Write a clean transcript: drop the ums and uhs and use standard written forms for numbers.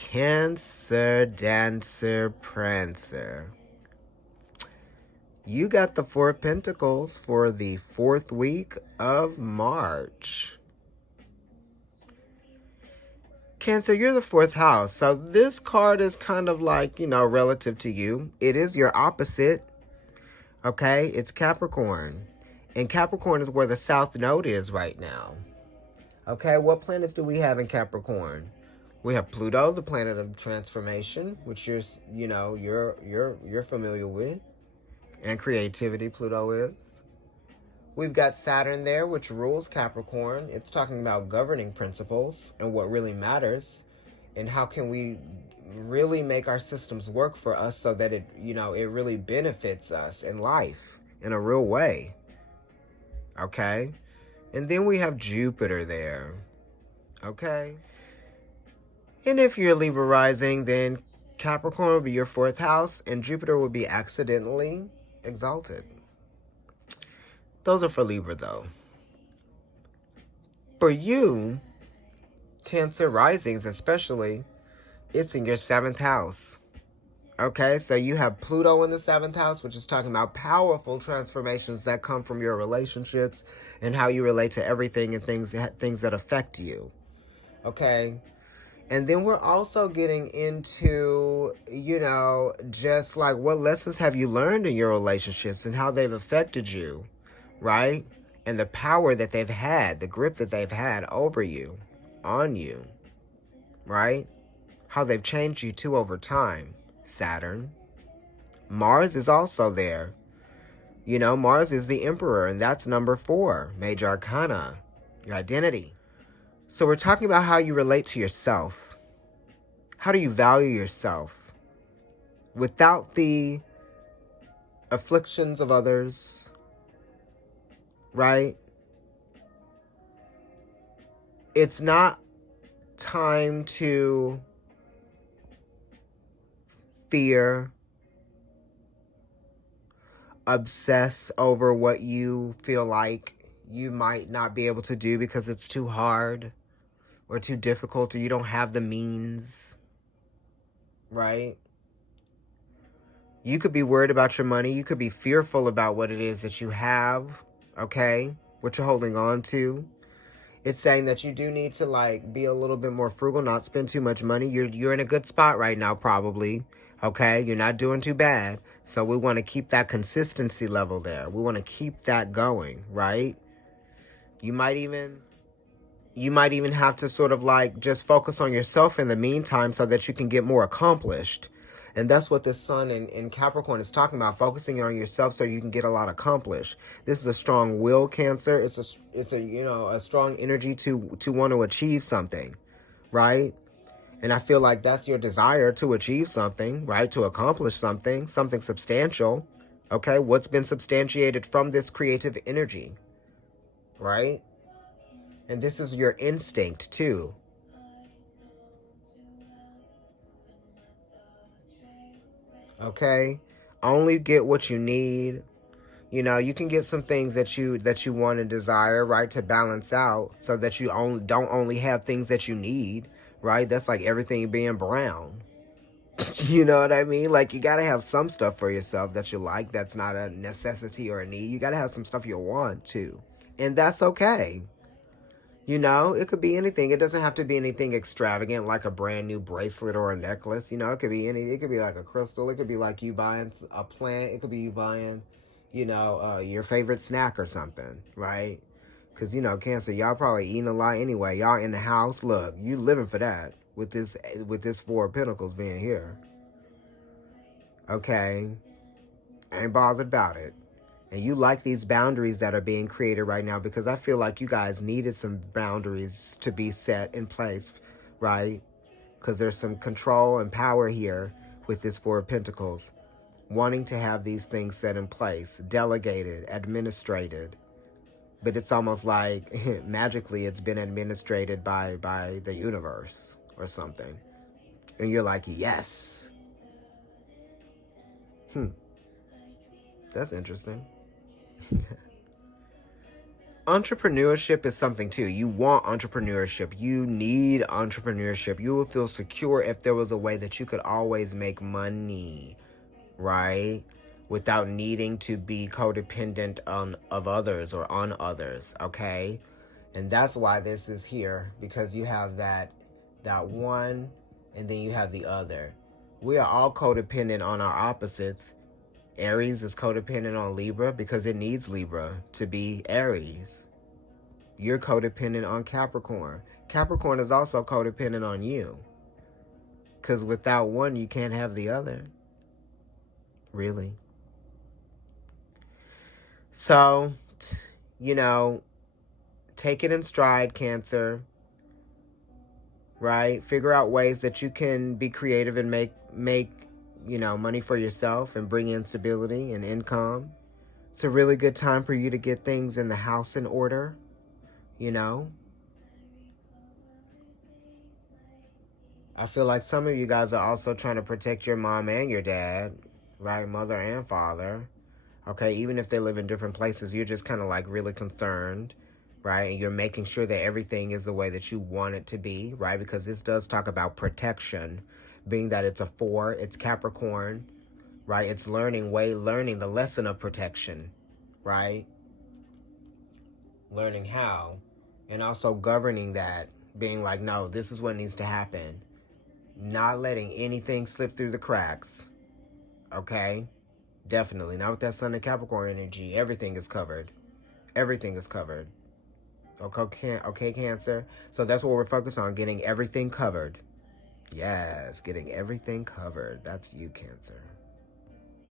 Cancer, Dancer, Prancer. You got the Four of Pentacles for the 4th week of March. Cancer, you're the 4th house. So this card is kind of like, relative to you. It is your opposite. Okay? It's Capricorn. And Capricorn is where the South Node is right now. Okay? What planets do we have in Capricorn? We have Pluto, the planet of transformation, which you're familiar with. And creativity, Pluto is. We've got Saturn there, which rules Capricorn. It's talking about governing principles and what really matters, and how can we really make our systems work for us so that it really benefits us in life in a real way. Okay? And then we have Jupiter there. Okay? And if you're Libra rising, then Capricorn will be your 4th house, and Jupiter will be accidentally exalted. Those are for Libra, though. For you, Cancer risings especially, it's in your 7th house. Okay, so you have Pluto in the 7th house, which is talking about powerful transformations that come from your relationships and how you relate to everything and things that affect you. Okay? And then we're also getting into, just like what lessons have you learned in your relationships and how they've affected you, right? And the power that they've had, the grip that they've had over you, on you, right? How they've changed you too over time, Saturn. Mars is also there. Mars is the Emperor, and that's number 4, Major Arcana, your identity. So we're talking about how you relate to yourself. How do you value yourself? Without the afflictions of others, right? It's not time to fear, obsess over what you feel like you might not be able to do because it's too hard or too difficult, or you don't have the means, right? You could be worried about your money. You could be fearful about what it is that you have, okay? What you're holding on to. It's saying that you do need to, be a little bit more frugal, not spend too much money. You're in a good spot right now, probably, okay? You're not doing too bad. So we want to keep that consistency level there. We want to keep that going, right? You might even have to sort of just focus on yourself in the meantime so that you can get more accomplished. And that's what this sun in Capricorn is talking about, focusing on yourself so you can get a lot accomplished. This is a strong will, Cancer. It's a strong energy to want to achieve something, right? And I feel like that's your desire to achieve something, right? To accomplish something substantial. Okay, what's been substantiated from this creative energy, right? And this is your instinct too. Okay? Only get what you need. You can get some things that you want and desire, right, to balance out so that you don't only have things that you need, right? That's like everything being brown. You know what I mean? You got to have some stuff for yourself that you like that's not a necessity or a need. You got to have some stuff you want too. And that's okay. It could be anything. It doesn't have to be anything extravagant like a brand new bracelet or a necklace. It could be it could be like a crystal. It could be like you buying a plant. It could be you buying, your favorite snack or something, right? Because, Cancer, y'all probably eating a lot anyway. Y'all in the house. Look, you living for that with this 4 of Pentacles being here. Okay? Ain't bothered about it. And you like these boundaries that are being created right now because I feel like you guys needed some boundaries to be set in place, right? Because there's some control and power here with this 4 of Pentacles. Wanting to have these things set in place, delegated, administrated. But it's almost like magically it's been administrated by the universe or something. And you're like, yes. That's interesting. entrepreneurship is something too. You want entrepreneurship. You need entrepreneurship. You would feel secure if there was a way that you could always make money, right? Without needing to be codependent of others or on others, okay? And that's why this is here, because you have that one and then you have the other. We are all codependent on our opposites. Aries is codependent on Libra because it needs Libra to be Aries. You're codependent on Capricorn. Capricorn is also codependent on you. Because without one, you can't have the other. Really. So, take it in stride, Cancer. Right? Figure out ways that you can be creative and make money for yourself and bring in stability and income. It's a really good time for you to get things in the house in order, I feel like some of you guys are also trying to protect your mom and your dad, right? Mother and father. Okay, even if they live in different places, you're just kind of like really concerned, right? And you're making sure that everything is the way that you want it to be, right? Because this does talk about protection, being that it's a 4, it's Capricorn, right? It's learning the lesson of protection, right? Learning how, and also governing that, being like, no, this is what needs to happen. Not letting anything slip through the cracks, okay? Definitely. Not with that Sun and Capricorn energy. Everything is covered. Everything is covered. Okay, Cancer? So that's what we're focused on, getting everything covered. Yes, getting everything covered. That's you, Cancer.